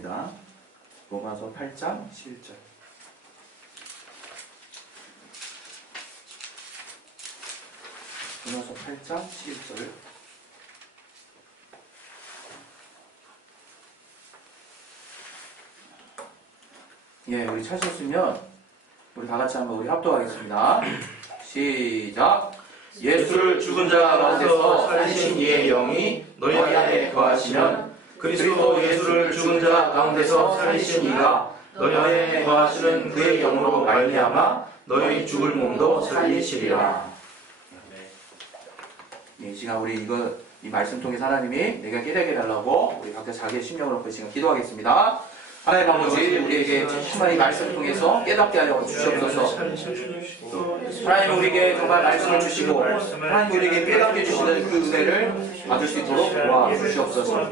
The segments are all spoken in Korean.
읽겠습니다. 로마서 8장 11절. 로마서 8장 11절. 예, 우리 찾으셨으면 우리 다 같이 한번 우리 합독하겠습니다. 시작. 예수를 죽은 자 가운데서 살리신 이의 영이 너희 안에 거하시면 그리스도 예수를 죽은 자 가운데서 살리신 이가 너희 안에 거하시는 그의 영으로 말미암아 너희 죽을 몸도 살리시리라. 이 시간 우리 이 말씀 통해서 하나님이 내가 깨닫게 해달라고 우리 각자 자기의 심령을 놓고 이 시간 기도하겠습니다. 하나님 아버지, 우리에게 정말 이 말씀을 통해서 깨닫게 하여 주시옵소서. 하나님 우리에게 정말 말씀을 주시고 하나님 우리에게 깨닫게 해주시는 그 은혜를 받을 수 있도록 도와주시옵소서.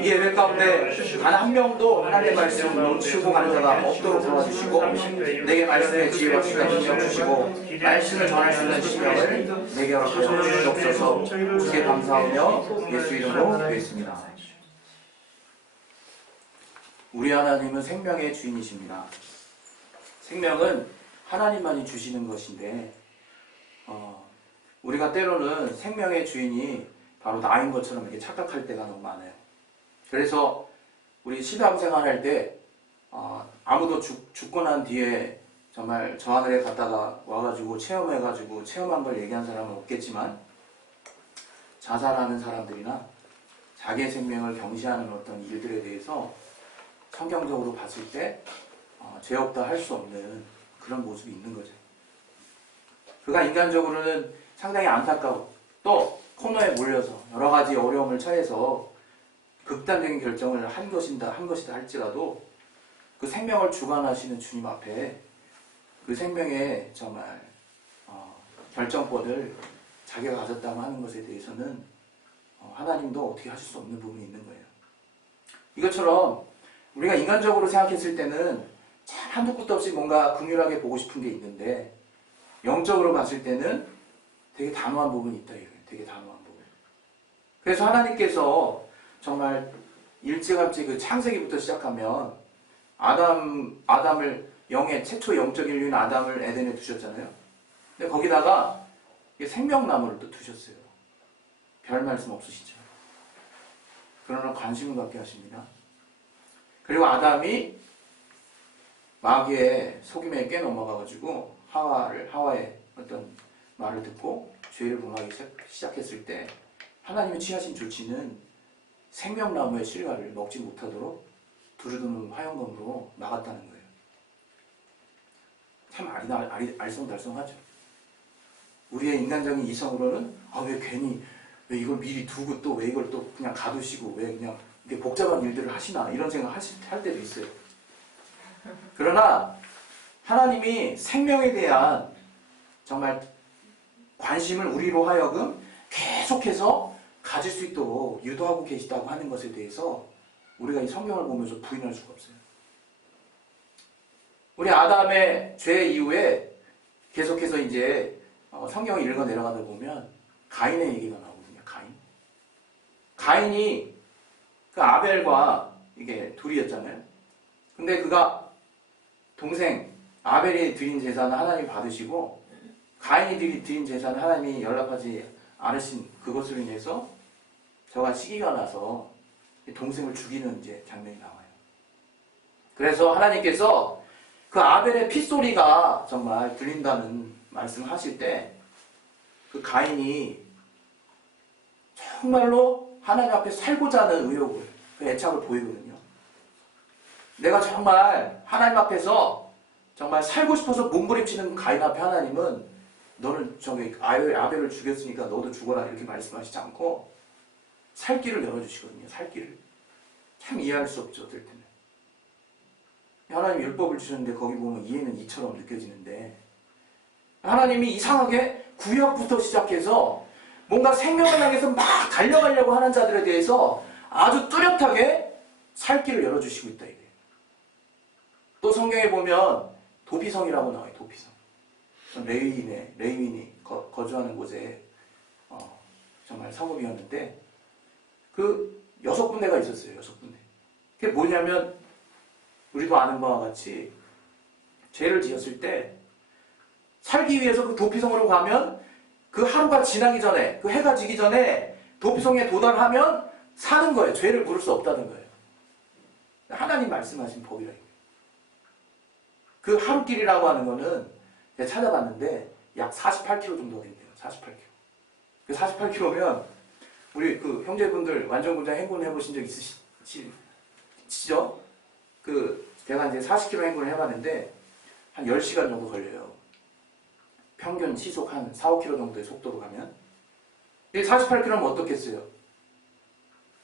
이 예배 가운데 단 한 명도 하나님의 말씀을 놓치고 가는 자가 없도록 도와주시고 내게 말씀의 지혜와 시간 능력 주시고 말씀을 전할 수 있는 심령을 내게 허락하여 주시옵소서. 주께 감사하며 예수 이름으로 기도했습니다. 우리 하나님은 생명의 주인이십니다. 생명은 하나님만이 주시는 것인데 우리가 때로는 생명의 주인이 바로 나인 것처럼 이렇게 착각할 때가 너무 많아요. 그래서 우리 신앙생활 할 때 아무도 죽고 난 뒤에 정말 저 하늘에 갔다가 와가지고 체험해가지고 체험한 걸 얘기한 사람은 없겠지만 자살하는 사람들이나 자기의 생명을 경시하는 어떤 일들에 대해서 성경적으로 봤을 때 죄 없다 할 수 없는 그런 모습이 있는 거죠. 그가 인간적으로는 상당히 안타까워 또 코너에 몰려서 여러 가지 어려움을 처해서 극단적인 결정을 한 것이다 할지라도 그 생명을 주관하시는 주님 앞에 그 생명의 정말 결정권을 자기가 가졌다고 하는 것에 대해서는 하나님도 어떻게 하실 수 없는 부분이 있는 거예요. 이것처럼 우리가 인간적으로 생각했을 때는 참 한두 끝도 없이 뭔가 긍휼하게 보고 싶은 게 있는데 영적으로 봤을 때는 되게 단호한 부분이 있다 이거예요. 되게 단호한 부분. 그래서 하나님께서 정말 일찌감치 그 창세기부터 시작하면 아담을 최초 영적 인류인 아담을 에덴에 두셨잖아요. 근데 거기다가 생명나무를 또 두셨어요. 별 말씀 없으시죠? 그러나 관심을 갖게 하십니다. 그리고 아담이 마귀의 속임에 깨 넘어가가지고 하와의 어떤 말을 듣고 죄를 범하기 시작했을 때 하나님이 취하신 조치는 생명나무의 실과를 먹지 못하도록 두루두는 화형검으로 막았다는 거예요. 참 알쏭달쏭하죠. 우리의 인간적인 이성으로는 왜 괜히 왜 이걸 미리 두고 또 왜 이걸 또 그냥 가두시고 왜 그냥 이렇게 복잡한 일들을 하시나 이런 생각 할 때도 있어요. 그러나 하나님이 생명에 대한 정말 관심을 우리로 하여금 계속해서 가질 수 있도록 유도하고 계시다고 하는 것에 대해서 우리가 이 성경을 보면서 부인할 수가 없어요. 우리 아담의 죄 이후에 계속해서 이제 성경을 읽어 내려가다 보면 가인의 얘기가 나오거든요. 가인이 그 아벨과 이게 둘이었잖아요. 근데 그가 동생 아벨이 드린 제사는 하나님이 받으시고 가인이 드린 제사는 하나님이 연락하지 않으신 그것으로 인해서 저가 시기가 나서 동생을 죽이는 이제 장면이 나와요. 그래서 하나님께서 그 아벨의 핏소리가 정말 들린다는 말씀을 하실 때 그 가인이 정말로 하나님 앞에 살고자 하는 의욕을, 그 애착을 보이거든요. 내가 정말 하나님 앞에서 정말 살고 싶어서 몸부림치는 가인 앞에 하나님은 너는 저기 아벨을 죽였으니까 너도 죽어라 이렇게 말씀하시지 않고 살 길을 열어주시거든요. 살 길을. 참 이해할 수 없죠. 어떨 때는. 하나님 율법을 주셨는데 거기 보면 이해는 이처럼 느껴지는데 하나님이 이상하게 구약부터 시작해서 뭔가 생명을 향해서 막 달려가려고 하는 자들에 대해서 아주 뚜렷하게 살 길을 열어주시고 있다 이거예요. 또 성경에 보면 도피성이라고 나와요. 도피성. 레위인이 거주하는 곳에 정말 성읍이었는데 그 6군데가 있었어요. 6군데. 그게 뭐냐면 우리도 아는 바와 같이 죄를 지었을 때 살기 위해서 그 도피성으로 가면 그 하루가 지나기 전에, 그 해가 지기 전에 도피성에 도달하면 사는 거예요. 죄를 물을 수 없다는 거예요. 하나님 말씀하신 법이라 이거예요. 그 하루길이라고 하는 거는 제가 찾아봤는데 약 48km 정도 된대요. 48km. 그 48km면 우리 그 형제분들 완전군자 행군 해보신 적 있으시죠? 제가 이제 40km 행군을 해봤는데 한 10시간 정도 걸려요. 평균 시속 한 4, 5km 정도의 속도로 가면. 48km면 어떻겠어요?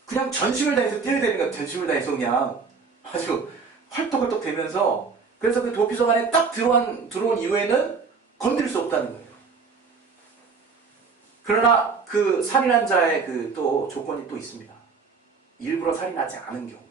그냥 전심을 다해서 뛰어야 되는 거야. 전심을 다해서 그냥 아주 헐떡헐떡 되면서, 그래서 그 도피성 안에 딱 들어온 이후에는 건드릴 수 없다는 거예요. 그러나 그 살인한 자의 그 또 조건이 또 있습니다. 일부러 살인하지 않은 경우에.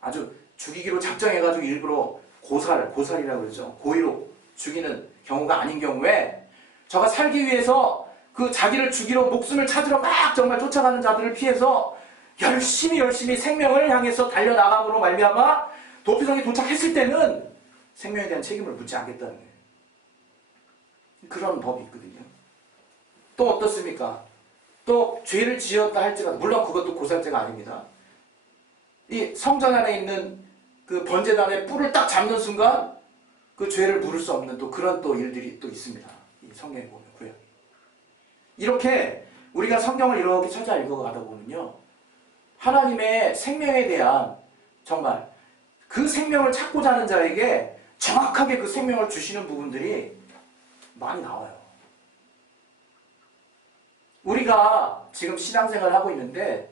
아주 죽이기로 작정해가지고 일부러 고살이라고 그러죠. 고의로 죽이는 경우가 아닌 경우에 저가 살기 위해서 그 자기를 죽이러 목숨을 찾으러 막 정말 쫓아가는 자들을 피해서 열심히 생명을 향해서 달려나감으로 말미암아 도피성에 도착했을 때는 생명에 대한 책임을 묻지 않겠다는 거예요. 그런 법이 있거든요. 또 어떻습니까? 또 죄를 지었다 할지라도, 물론 그것도 고살죄가 아닙니다. 이 성전 안에 있는 그 번제단의 뿔을 딱 잡는 순간 그 죄를 물을 수 없는 또 그런 또 일들이 또 있습니다. 이 성경에 보면 구약에. 이렇게 우리가 성경을 이렇게 찾아 읽어가다 보면요, 하나님의 생명에 대한 정말 그 생명을 찾고자 하는 자에게 정확하게 그 생명을 주시는 부분들이 많이 나와요. 우리가 지금 신앙생활을 하고 있는데,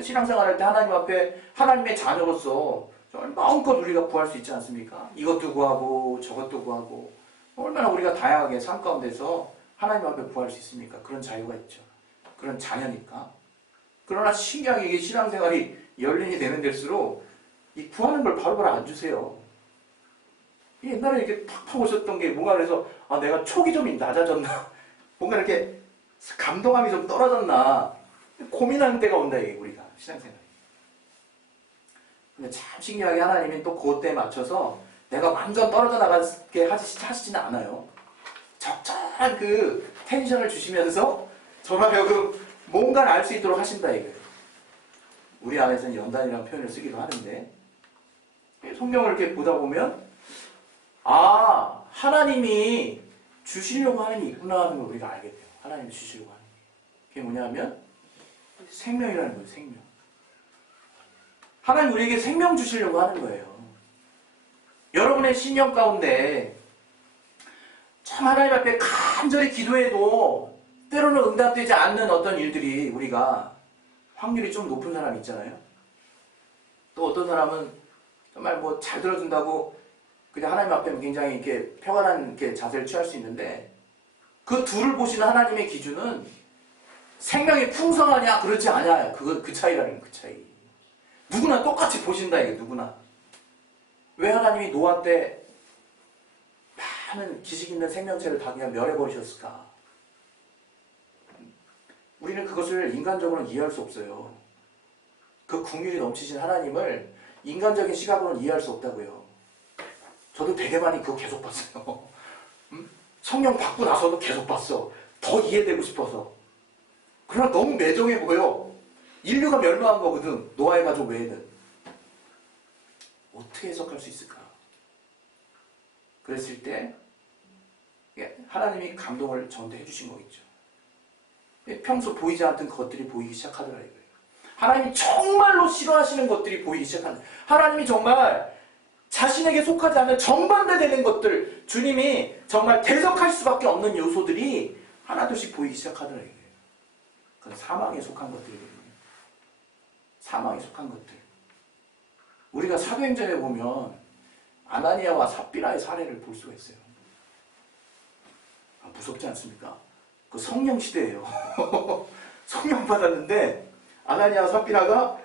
신앙생활할 때 하나님 앞에 하나님의 자녀로서 정말 마음껏 우리가 구할 수 있지 않습니까? 이것도 구하고 저것도 구하고, 얼마나 우리가 다양하게 삶 가운데서 하나님 앞에 구할 수 있습니까? 그런 자유가 있죠. 그런 자녀니까. 그러나 신기하게 이게 신앙생활이 연륜이 되는 될수록 이 구하는 걸 바로바로 안 주세요. 옛날에 이렇게 팍팍 오셨던 게 뭔가 그래서 내가 촉이 좀 낮아졌나? 뭔가 이렇게 감동감이 좀 떨어졌나? 고민하는 때가 온다, 이게 우리가 신앙생활이. 근데 참 신기하게 하나님이 또 그때에 맞춰서 내가 완전 떨어져 나가게 하시지는 않아요. 적절한 그 텐션을 주시면서 저라면 뭔가를 알 수 있도록 하신다, 이거예요. 우리 안에서는 연단이라는 표현을 쓰기도 하는데, 성경을 이렇게 보다 보면 하나님이 주시려고 하는 게 있구나 하는 걸 우리가 알게 돼요. 하나님이 주시려고 하는 게. 그게 뭐냐면 생명이라는 거예요. 생명. 하나님 우리에게 생명 주시려고 하는 거예요. 여러분의 신령 가운데 참 하나님 앞에 간절히 기도해도 때로는 응답되지 않는 어떤 일들이 우리가 확률이 좀 높은 사람이 있잖아요. 또 어떤 사람은 정말 뭐 잘 들어준다고 그냥 하나님 앞에 굉장히 이렇게 평안한 이렇게 자세를 취할 수 있는데, 그 둘을 보시는 하나님의 기준은 생명이 풍성하냐 그렇지 않냐, 그 차이라는 그 차이. 누구나 똑같이 보신다, 이게 누구나. 왜 하나님이 노아 때 많은 기식 있는 생명체를 다 그냥 멸해버리셨을까? 우리는 그것을 인간적으로 이해할 수 없어요. 그 긍휼이 넘치신 하나님을 인간적인 시각으로는 이해할 수 없다고요. 저도 되게 많이 그거 계속 봤어요. 성령 받고 나서도 계속 봤어. 더 이해되고 싶어서. 그러나 너무 매정해 보여. 인류가 멸망한 거거든, 노아의 가족 외에는. 어떻게 해석할 수 있을까? 그랬을 때 하나님이 감동을 저한테 해주신 거겠죠. 평소 보이지 않던 것들이 보이기 시작하더라, 이거예요. 하나님이 정말로 싫어하시는 것들이 보이기 시작한다. 하나님이 정말 자신에게 속하지 않는 정반대되는 것들, 주님이 정말 대적할 수밖에 없는 요소들이 하나둘씩 보이기 시작하더라, 이거예요. 그건 사망에 속한 것들이거든요. 사망에 속한 것들. 우리가 사도행전에 보면 아나니아와 삽비라의 사례를 볼 수가 있어요. 무섭지 않습니까? 그 성령 시대예요. 성령 받았는데 아나니아와 삽비라가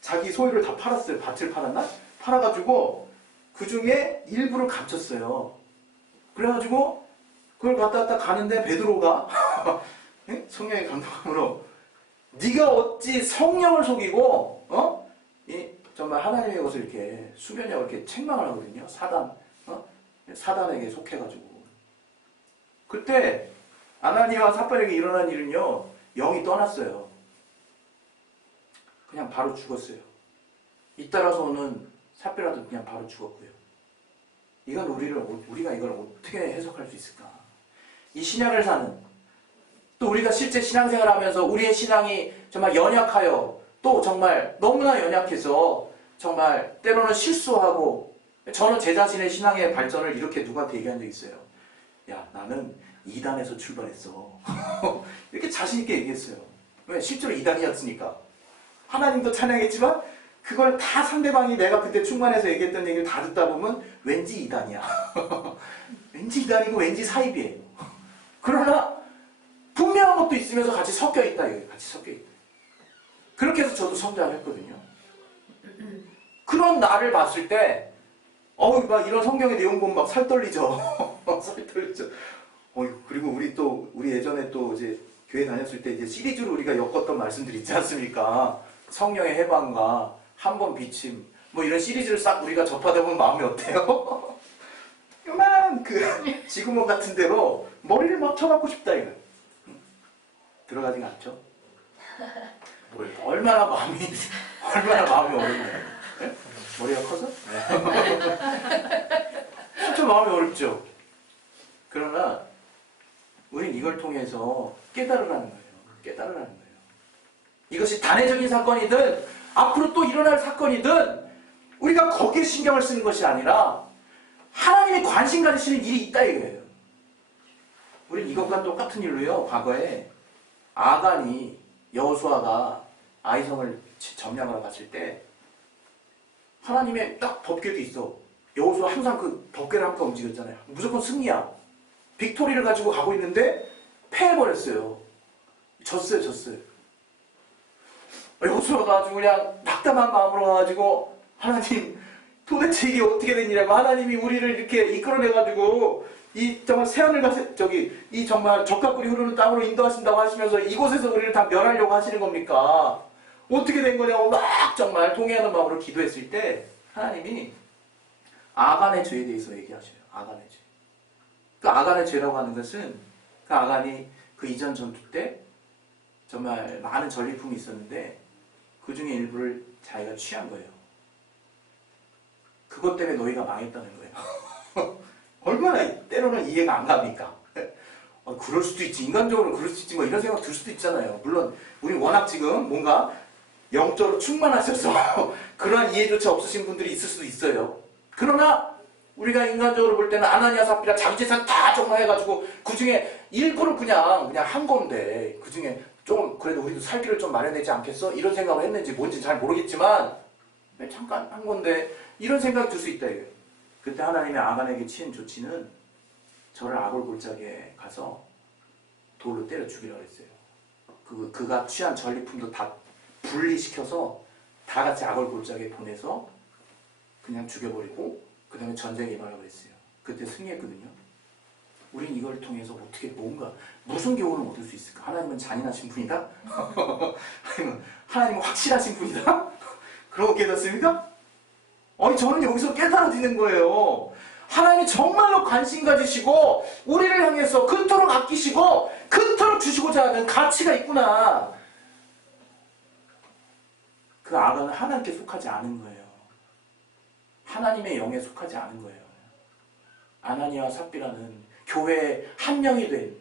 자기 소유를 다 팔았어요. 밭을 팔았나? 팔아가지고 그 중에 일부를 감췄어요. 그래가지고 그걸 갔다 가는데 베드로가 성령의 감동함으로 네가 어찌 성령을 속이고 정말 하나님의 것을 이렇게 수면하고 이렇게 책망을 하거든요. 사단에게 속해가지고. 그때 아나니아와 삽발에게 일어난 일은요, 영이 떠났어요. 그냥 바로 죽었어요. 잇따라서 오는 삽비라도 그냥 바로 죽었고요. 이건 우리가 이걸 어떻게 해석할 수 있을까? 이 신약을 사는, 또 우리가 실제 신앙생활을 하면서 우리의 신앙이 정말 연약하여, 또 정말 너무나 연약해서 정말 때로는 실수하고, 저는 제 자신의 신앙의 발전을 이렇게 누구한테 얘기한 적이 있어요. 야, 나는 2단에서 출발했어. 이렇게 자신있게 얘기했어요. 왜? 실제로 2단이었으니까. 하나님도 찬양했지만 그걸 다 상대방이 내가 그때 충만해서 얘기했던 얘기를 다 듣다 보면 왠지 2단이야. 왠지 2단이고 왠지 사입이에요. 그러나 분명한 것도 있으면서 같이 섞여 있다. 같이 섞여 있다. 그렇게 해서 저도 성장을 했거든요. 그런 나를 봤을 때 막 이런 성경의 내용 보면 막 살 떨리죠. 살 떨리죠. 그리고 우리 예전에 또 이제 교회 다녔을 때 이제 시리즈로 우리가 엮었던 말씀들이 있지 않습니까? 성령의 해방과 한 번 비침, 뭐 이런 시리즈를 싹 우리가 접하다 보면 마음이 어때요? 요만 지구멍 같은 데로 머리를 막 쳐박고 싶다 이거. 들어가지가 않죠? 얼마나 마음이 어렵나요? 네? 머리가 커서? 진짜 마음이 어렵죠. 그러나 우린 이걸 통해서 깨달으라는 거예요. 이것이 단회적인 사건이든 앞으로 또 일어날 사건이든 우리가 거기에 신경을 쓰는 것이 아니라 하나님이 관심 가지시는 일이 있다 이거예요. 우린 이것과 똑같은 일로요. 과거에 아간이 여호수아가 아이성을 점령하러 갔을 때 하나님의 딱 법궤도 있어. 여호수아 항상 그 법궤를 함께 움직였잖아요. 무조건 승리야. 빅토리를 가지고 가고 있는데 패해버렸어요. 졌어요. 여호수아가 아주 그냥 낙담한 마음으로 가가지고 하나님 도대체 이게 어떻게 된 일이라고 하나님이 우리를 이렇게 이끌어내가지고 이 정말 새하늘 이 정말 적각꿀이 흐르는 땅으로 인도하신다고 하시면서 이곳에서 우리를 다 멸하려고 하시는 겁니까? 어떻게 된 거냐고 막 정말 동의하는 마음으로 기도했을 때 하나님이 아간의 죄에 대해서 얘기하셔요. 아간의 죄. 그 아간의 죄라고 하는 것은 그 아간이 그 이전 전투 때 정말 많은 전리품이 있었는데 그 중에 일부를 자기가 취한 거예요. 그것 때문에 너희가 망했다는 거예요. 얼마나 때로는 이해가 안 갑니까? 그럴 수도 있지. 인간적으로 그럴 수 있지. 뭐 이런 생각 들 수도 있잖아요. 물론 우리 워낙 지금 뭔가 영적으로 충만하셔서 그러한 이해조차 없으신 분들이 있을 수도 있어요. 그러나 우리가 인간적으로 볼 때는 아나니아 삽비라 자기 재산 다 정화해가지고 그 중에 일부를 그냥 한 건데 그 중에 좀 그래도 우리도 살 길을 좀 마련하지 않겠어? 이런 생각을 했는지 뭔지 잘 모르겠지만 잠깐 한 건데 이런 생각이 들 수 있다 이거예요. 그때 하나님의 아간에게 취한 조치는 저를 아골골짜기에 가서 돌로 때려 죽이라고 했어요. 그가 취한 전리품도 다 분리시켜서 다 같이 아골골짜기에 보내서 그냥 죽여버리고 그 다음에 전쟁에 임하라고 했어요. 그때 승리했거든요. 우린 이걸 통해서 어떻게 무슨 교훈을 얻을 수 있을까? 하나님은 잔인하신 분이다? 아니면 하나님은 확실하신 분이다? 그런 거 깨닫습니까? 저는 여기서 깨달아지는 거예요. 하나님이 정말로 관심 가지시고 우리를 향해서 그토록 아끼시고 그토록 주시고자 하는 가치가 있구나. 그 아간은 하나님께 속하지 않은 거예요. 하나님의 영에 속하지 않은 거예요. 아나니아와 삽비라는 교회의 한 명이 된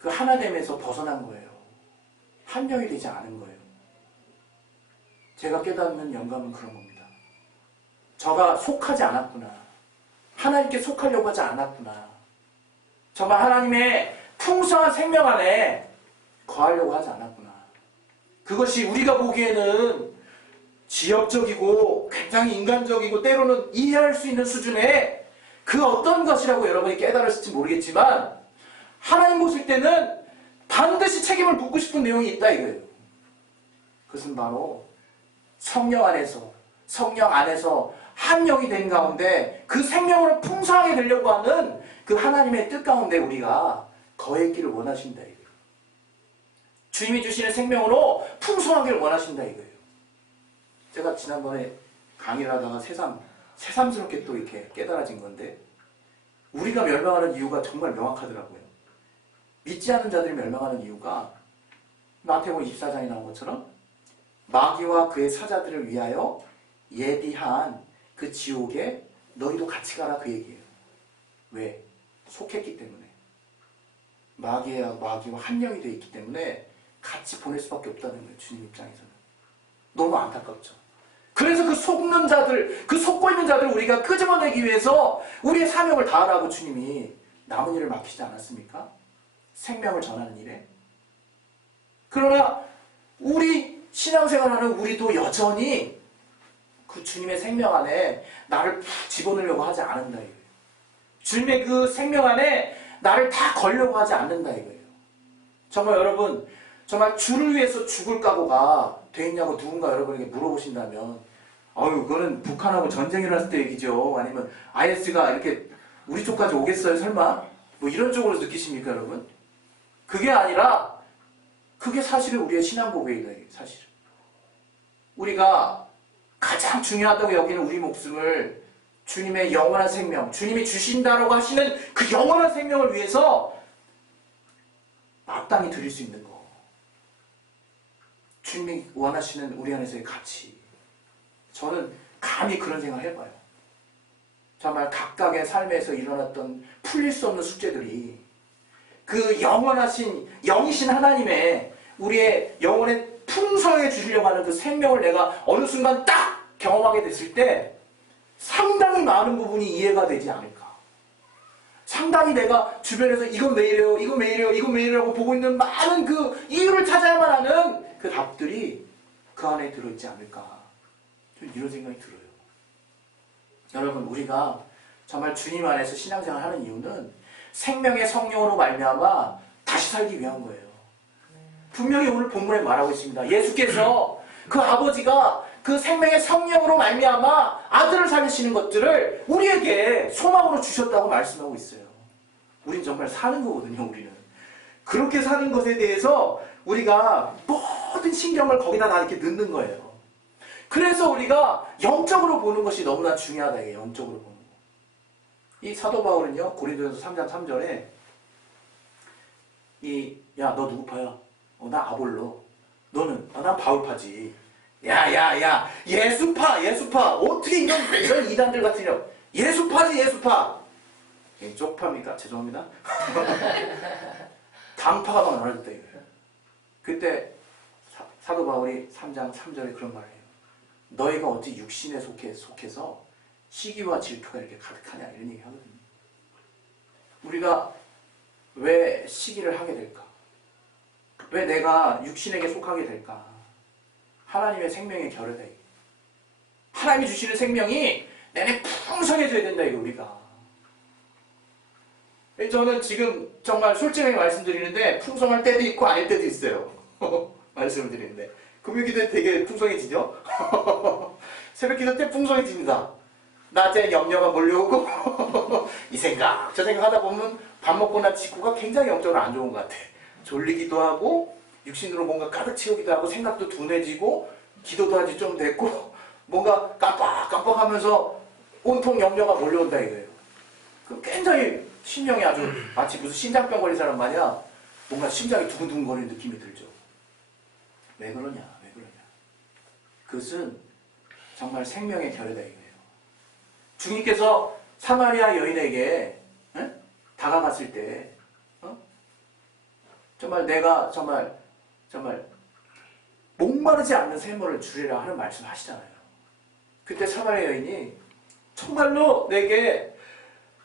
그 하나됨에서 벗어난 거예요. 한 명이 되지 않은 거예요. 제가 깨닫는 영감은 그런 겁니다. 저가 속하지 않았구나. 하나님께 속하려고 하지 않았구나. 정말 하나님의 풍성한 생명 안에 거하려고 하지 않았구나. 그것이 우리가 보기에는 지역적이고 굉장히 인간적이고 때로는 이해할 수 있는 수준의 그 어떤 것이라고 여러분이 깨달았을지 모르겠지만 하나님 보실 때는 반드시 책임을 묻고 싶은 내용이 있다 이거예요. 그것은 바로 성령 안에서 한 영이 된 가운데 그 생명으로 풍성하게 되려고 하는 그 하나님의 뜻 가운데 우리가 거했기를 원하신다 이거예요. 주님이 주시는 생명으로 풍성하기를 원하신다 이거예요. 제가 지난번에 강의를 하다가 새삼스럽게 또 이렇게 깨달아진 건데, 우리가 멸망하는 이유가 정말 명확하더라고요. 믿지 않는 자들이 멸망하는 이유가 마태복음 24장에 나온 것처럼 마귀와 그의 사자들을 위하여 예비한 그 지옥에 너희도 같이 가라, 그 얘기예요. 왜? 속했기 때문에. 마귀와 한영이 되어 있기 때문에 같이 보낼 수밖에 없다는 거예요. 주님 입장에서는. 너무 안타깝죠. 그래서 그 속는 자들, 그 속고 있는 자들을 우리가 끄집어내기 위해서 우리의 사명을 다하라고 주님이 남은 일을 맡기지 않았습니까? 생명을 전하는 일에. 그러나 우리 신앙생활하는 우리도 여전히 그 주님의 생명 안에 나를 푹 집어넣으려고 하지 않는다 이거예요. 주님의 그 생명 안에 나를 다 걸려고 하지 않는다 이거예요. 정말 여러분, 정말 주를 위해서 죽을 각오가 돼 있냐고 누군가 여러분에게 물어보신다면, 그거는 북한하고 전쟁이 일어났을 때 얘기죠. 아니면 IS가 이렇게 우리 쪽까지 오겠어요, 설마? 뭐 이런 쪽으로 느끼십니까, 여러분? 그게 아니라, 그게 사실은 우리의 신앙 고백이다, 사실은. 우리가 가장 중요하다고 여기는 우리 목숨을 주님의 영원한 생명, 주님이 주신다라고 하시는 그 영원한 생명을 위해서 마땅히 드릴 수 있는 거. 주님이 원하시는 우리 안에서의 가치. 저는 감히 그런 생각을 해봐요. 정말 각각의 삶에서 일어났던 풀릴 수 없는 숙제들이 그 영원하신 영이신 하나님의 우리의 영혼의 풍성해 주시려고 하는 그 생명을 내가 어느 순간 딱 경험하게 됐을 때 상당히 많은 부분이 이해가 되지 않을까. 상당히 내가 주변에서 이건 왜 이래요, 이건 왜 이래요, 이건 왜 이래요 보고 있는 많은 그 이유를 찾아야만 하는 그 답들이 그 안에 들어있지 않을까. 좀 이런 생각이 들어요. 여러분, 우리가 정말 주님 안에서 신앙생활을 하는 이유는 생명의 성령으로 말미암아 다시 살기 위한 거예요. 분명히 오늘 본문에 말하고 있습니다. 예수께서 그 아버지가 그 생명의 성령으로 말미암아 아들을 살리시는 것들을 우리에게 소망으로 주셨다고 말씀하고 있어요. 우린 정말 사는 거거든요. 우리는 그렇게 사는 것에 대해서 우리가 모든 신경을 거기다 다 이렇게 넣는 거예요. 그래서 우리가 영적으로 보는 것이 너무나 중요하다. 이게 영적으로 보는 거. 이 사도 바울은요, 고린도전서 3장 3절에 야, 너 누구 파야? 나 아볼로. 너는? 난 바울파지. 야, 예수파. 어떻게 이런 이단들 같으냐. 예수파지, 예수파. 쪽파입니까? 죄송합니다. 당파가 막 나눠졌다 이거예요. 그때 사도 바울이 3장 3절에 그런 말을 해요. 너희가 어찌 육신에 속해서 시기와 질투가 이렇게 가득하냐, 이런 얘기 하거든요. 우리가 왜 시기를 하게 될까? 왜 내가 육신에게 속하게 될까? 하나님의 생명의 결여다. 하나님이 주시는 생명이 내내 풍성해져야 된다, 이거 우리가. 저는 지금 정말 솔직하게 말씀드리는데 풍성할 때도 있고 아닐 때도 있어요. 말씀을 드리는데 금요기도 되게 풍성해지죠? 새벽기도 때 풍성해집니다. 낮에 염려가 몰려오고 이 생각 저 생각 하다 보면 밥 먹고 난 직후가 굉장히 영적으로 안 좋은 것 같아. 졸리기도 하고 육신으로 뭔가 가득 채우기도 하고 생각도 둔해지고 기도도 하지 좀 됐고 뭔가 깜빡하면서 온통 염려가 몰려온다 이거예요. 그 굉장히 심령이 아주 마치 무슨 심장병 걸린 사람 마냥 뭔가 심장이 두근두근 거리는 느낌이 들죠. 왜 그러냐. 그것은 정말 생명의 결여다 이거예요. 주님께서 사마리아 여인에게 다가갔을 때 정말 내가 정말 목마르지 않는 샘물을 주리라 하는 말씀을 하시잖아요. 그때 사마리아 여인이 정말로 내게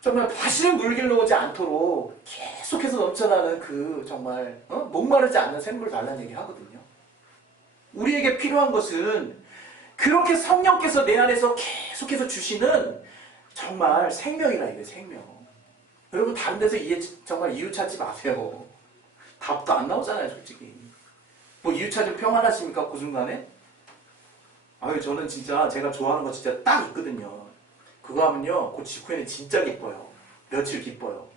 정말 다시는 물길로 오지 않도록 계속해서 넘쳐나는 그 정말 목마르지 않는 샘물을 달라는 얘기 하거든요. 우리에게 필요한 것은 그렇게 성령께서 내 안에서 계속해서 주시는 정말 생명이라 이거예요. 생명. 여러분 다른 데서 정말 이유 찾지 마세요. 답도 안 나오잖아요. 솔직히. 뭐 이유 찾으면 평안하십니까? 그 순간에? 저는 진짜 제가 좋아하는 거 진짜 딱 있거든요. 그거 하면요, 그 직후에는 진짜 기뻐요. 며칠 기뻐요.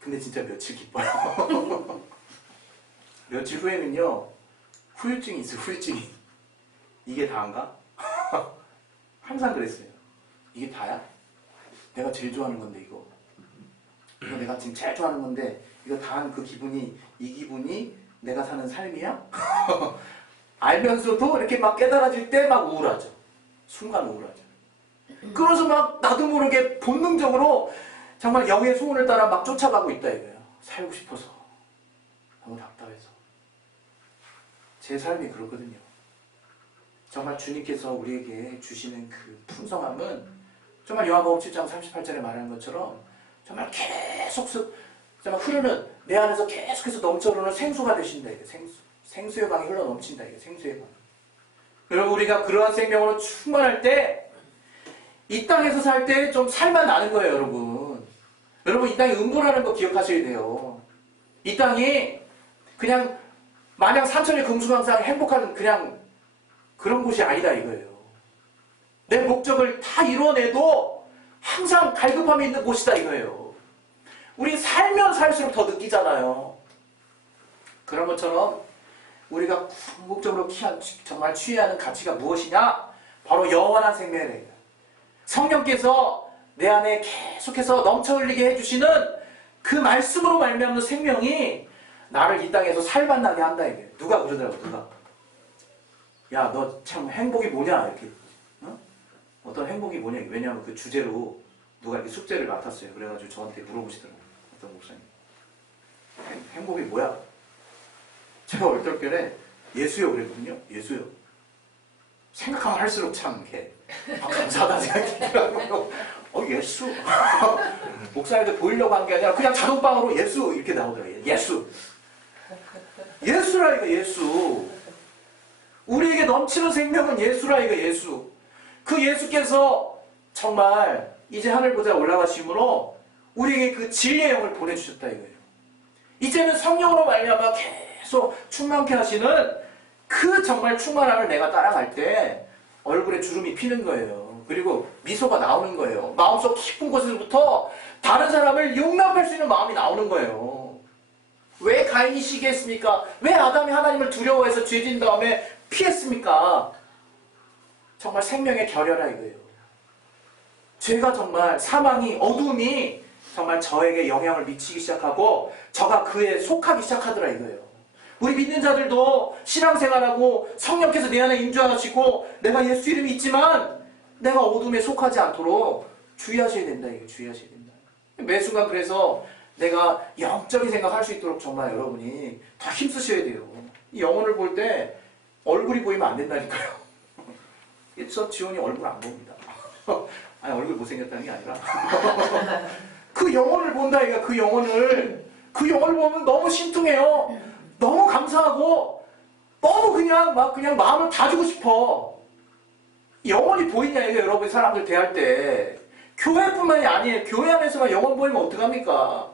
근데 진짜 며칠 기뻐요. 며칠 후에는요, 후유증이 있어요, 후유증이. 이게 다인가? 항상 그랬어요. 이게 다야? 내가 제일 좋아하는 건데 이거 내가 지금 제일 좋아하는 건데 이거 다 한 그 기분이 이 기분이 내가 사는 삶이야? 알면서도 이렇게 막 깨달아질 때 막 우울하죠. 순간 우울하죠. 그래서 막 나도 모르게 본능적으로 정말 영의 소원을 따라 막 쫓아가고 있다 이거예요. 살고 싶어서. 너무 답답해서. 제 삶이 그렇거든요. 정말 주님께서 우리에게 주시는 그 풍성함은 정말 요한복음 7장 38절에 말하는 것처럼 정말 계속 정말 흐르는 내 안에서 계속해서 넘쳐 흐르는 생수가 되신다 이게 생수의 강이 흘러 넘친다 이게 생수의 강. 여러분 우리가 그러한 생명으로 충만할 때 이 땅에서 살 때 좀 살만 나는 거예요 여러분. 여러분 이 땅이 음보라는 거 기억하셔야 돼요. 이 땅이 그냥 마냥 산천의 금수강산 행복한 그냥 그런 곳이 아니다 이거예요. 내 목적을 다 이뤄내도 항상 갈급함이 있는 곳이다 이거예요. 우리 살면 살수록 더 느끼잖아요. 그런 것처럼 우리가 궁극적으로 정말 취해야 하는 가치가 무엇이냐? 바로 영원한 생명이에요. 성령께서 내 안에 계속해서 넘쳐 흘리게 해주시는 그 말씀으로 말미암는 생명이 나를 이 땅에서 살만나게 한다 이게. 누가 그러더라고 누가. 야 너 참 행복이 뭐냐 이렇게. 어떤 행복이 뭐냐. 왜냐하면 그 주제로 누가 이렇게 숙제를 맡았어요. 그래가지고 저한테 물어보시더라고요. 어떤 목사님. 행복이 뭐야? 제가 얼떨결에 예수요 그랬거든요. 예수요. 생각하면 할수록 참 이렇게 감사하다 생각이더라고요. 예수. 목사님들 보이려고 한 게 아니라 그냥 자동방으로 예수 이렇게 나오더라고요. 예수. 예수라 이거 예수. 우리에게 넘치는 생명은 예수라 이거 예수. 그 예수께서 정말 이제 하늘보다 올라가심으로 우리에게 그 진리의 영을 보내주셨다 이거예요. 이제는 성령으로 말미암아 계속 충만케 하시는 그 정말 충만함을 내가 따라갈 때 얼굴에 주름이 피는 거예요. 그리고 미소가 나오는 거예요. 마음속 깊은 곳에서부터 다른 사람을 용납할 수 있는 마음이 나오는 거예요. 왜 가인이 시기했습니까? 왜 아담이 하나님을 두려워해서 죄진 다음에 피했습니까? 정말 생명의 결여라 이거예요. 죄가 정말 사망이 어둠이 정말 저에게 영향을 미치기 시작하고 저가 그에 속하기 시작하더라 이거예요. 우리 믿는 자들도 신앙생활하고 성령께서 내 안에 임재하시고 내가 예수 이름이 있지만 내가 어둠에 속하지 않도록 주의하셔야 된다 이거예요. 주의하셔야 된다. 매 순간 그래서 내가 영적인 생각할 수 있도록 정말 여러분이 더 힘쓰셔야 돼요. 이 영혼을 볼 때 얼굴이 보이면 안 된다니까요. 그래서 지원이 얼굴 안 봅니다. 아니 얼굴 못생겼다는 게 아니라 그 영혼을 본다 이거. 그 영혼을 보면 너무 신통해요. 너무 감사하고 너무 그냥 마음을 다 주고 싶어. 영혼이 보이냐 이게 여러분 사람들 대할 때 교회뿐만이 아니에요. 교회 안에서만 영혼 보이면 어떡합니까?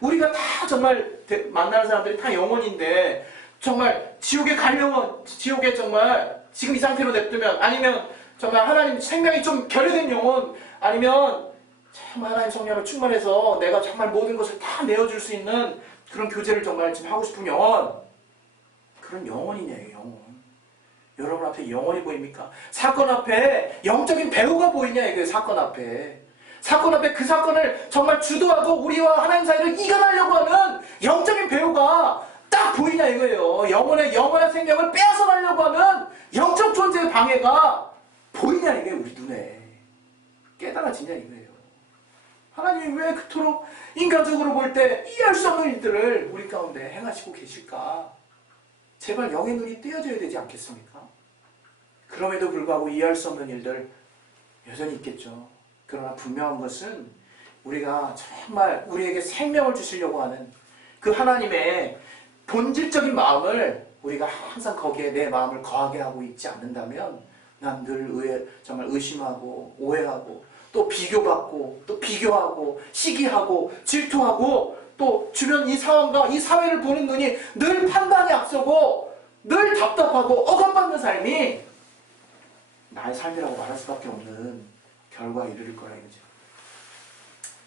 우리가 다 정말 만나는 사람들이 다 영혼인데 정말 지옥에 가려면 지옥에 정말 지금 이 상태로 냅두면 아니면 정말 하나님 생명이 좀 결여된 영혼 아니면 정말 하나님 성령을 충만해서 내가 정말 모든 것을 다 내어줄 수 있는 그런 교제를 정말 지금 하고 싶은 영혼. 그런 영혼이냐 영혼. 여러분 앞에 영혼이 보입니까? 사건 앞에 영적인 배우가 보이냐 이거예요. 사건 앞에 그 사건을 정말 주도하고 우리와 하나님 사이를 이겨내려고 하는 영적인 배우가 딱 보이냐 이거예요. 영혼의 생명을 빼앗아가려고 하는 영적 존재의 방해가 보이냐 이게 우리 눈에 깨달아지냐 이거예요. 하나님이 왜 그토록 인간적으로 볼 때 이해할 수 없는 일들을 우리 가운데 행하시고 계실까? 제발 영의 눈이 띄어져야 되지 않겠습니까? 그럼에도 불구하고 이해할 수 없는 일들 여전히 있겠죠. 그러나 분명한 것은 우리가 정말 우리에게 생명을 주시려고 하는 그 하나님의 본질적인 마음을 우리가 항상 거기에 내 마음을 거하게 하고 있지 않는다면 난 늘 정말 의심하고 오해하고 또 비교받고 또 비교하고 시기하고 질투하고 또 주변 이 상황과 이 사회를 보는 눈이 늘 판단이 앞서고 늘 답답하고 억압받는 삶이 나의 삶이라고 말할 수밖에 없는 결과에 이르를 거라 이거죠.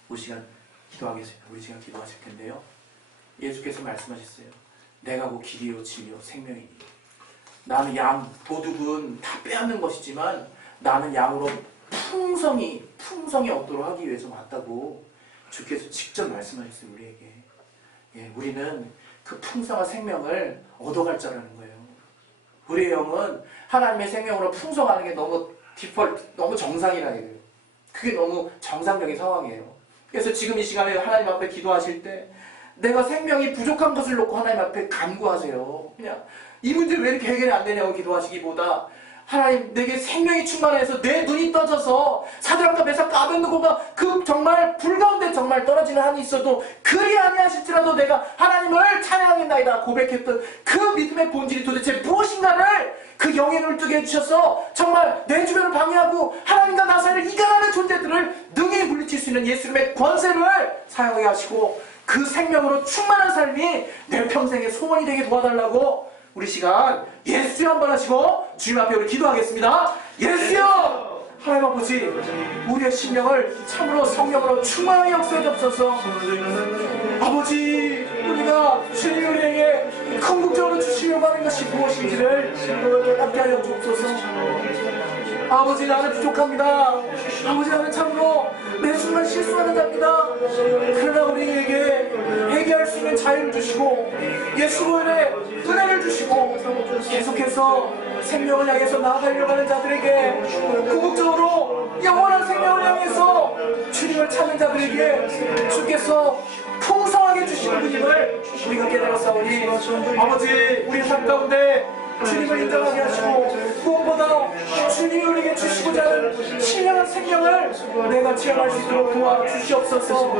우리 시간 기도하겠습니다. 우리 시간 기도하실 텐데요. 예수께서 말씀하셨어요. 내가 곧 길이요 진리요 생명이니. 나는 양, 도둑은 다 빼앗는 것이지만 나는 양으로 풍성이 얻도록 하기 위해서 왔다고 주께서 직접 말씀하셨어요, 우리에게. 예, 우리는 그 풍성한 생명을 얻어갈 자라는 거예요. 우리의 영은 하나님의 생명으로 풍성하는 게 너무 너무 정상이라 해요. 그게 너무 정상적인 상황이에요. 그래서 지금 이 시간에 하나님 앞에 기도하실 때 내가 생명이 부족한 것을 놓고 하나님 앞에 간구하세요. 그냥 이 문제 왜 이렇게 해결이 안 되냐고 기도하시기보다 하나님 내게 생명이 충만해서 내 눈이 떠져서 사드락과 메삭과 아벳느고가 그 정말 불 가운데 정말 떨어지는 한이 있어도 그리 아니하실지라도 내가 하나님을 찬양하겠나이다 고백했던 그 믿음의 본질이 도대체 무엇인가를 그 영의 눈을 뜨게 해주셔서 정말 내 주변을 방해하고 하나님과 나 사이를 이간하는 존재들을 능히 물리칠 수 있는 예수님의 권세를 사용하게 하시고 그 생명으로 충만한 삶이 내 평생의 소원이 되게 도와달라고 우리 시간 예수여 한번 하시고 주님 앞에 우리 기도하겠습니다. 예수여! 하나님 아버지, 우리의 심령을 참으로 성령으로 충만하게 역사해 주옵소서. 아버지, 우리가 주님 우리에게 궁극적으로 주시려고 하는 것이 무엇인지를 깨닫게 하여 주옵소서. 아버지, 나는 부족합니다. 아버지, 나는 참으로 매 순간 실수하는 자입니다. 그러나 우리에게 회개할 수 있는 자유를 주시고 예수의 은혜를 주시고 계속해서 생명을 향해서 나아가려고 하는 자들에게 궁극적으로 영원한 생명을 향해서 주님을 찾는 자들에게 주께서 풍성하게 주시는 분임을 우리가 깨달았사오니 아버지, 우리 삶 가운데 주님을 인정하게 하시고 무엇보다 주님이 우리에게 주시고자 하는 신령한 생명을 내가 체험할 수 있도록 도와주시옵소서.